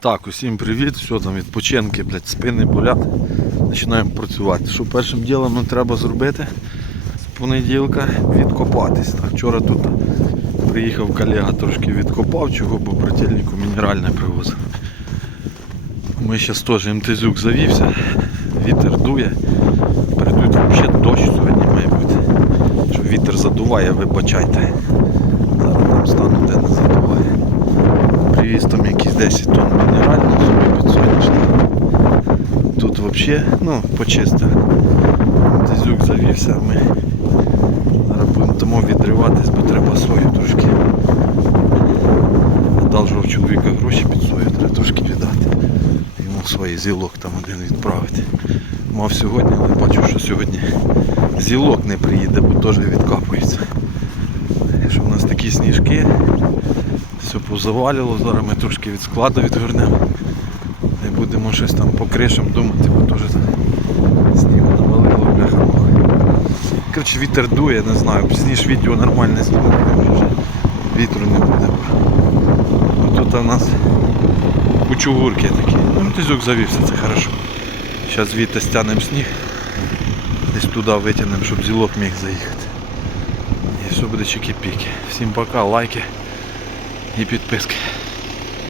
Так, усім привіт, все там відпочинки, блядь, спини болять. Починаємо працювати. Що першим ділом нам треба зробити? З понеділка відкопатись. Так, вчора тут приїхав колега, трошки відкопав, чого, бо брательнику мінеральне привозив. Ми зараз теж МТЗюк завівся, вітер дує. Передують взагалі дощ сьогодні має бути. Що вітер задуває, вибачайте. Зараз там стану, де не задуває. Привіз там якісь 10 тонн мінерального собі під сонячного. Тут взагалі, ну, почистили. Дизюк завівся, ми зараз будемо тому відриватись, бо треба сою трошки. Одалжував чоловіка гроші під сою, треба трошки віддати. Йому свої зілок там один відправити. Мав сьогодні, але бачу, що сьогодні зілок не приїде, бо теж відкапується. Що в нас такі сніжки. Все позавалило, зараз ми трошки від складу відвернемо. І будемо щось там по кришам думати, бо там снігу навалило, бляха. Коротше, вітер дує, не знаю, пізніше відео нормальне може вже вітру не буде. Тут у нас кучугурки такі. Ну, МТЗюк завівся, це хорошо. Зараз звідти стягнемо сніг. Десь туди витягнемо, щоб зілок міг заїхати. І все буде чики-піки. Всім пока, лайки і підписки.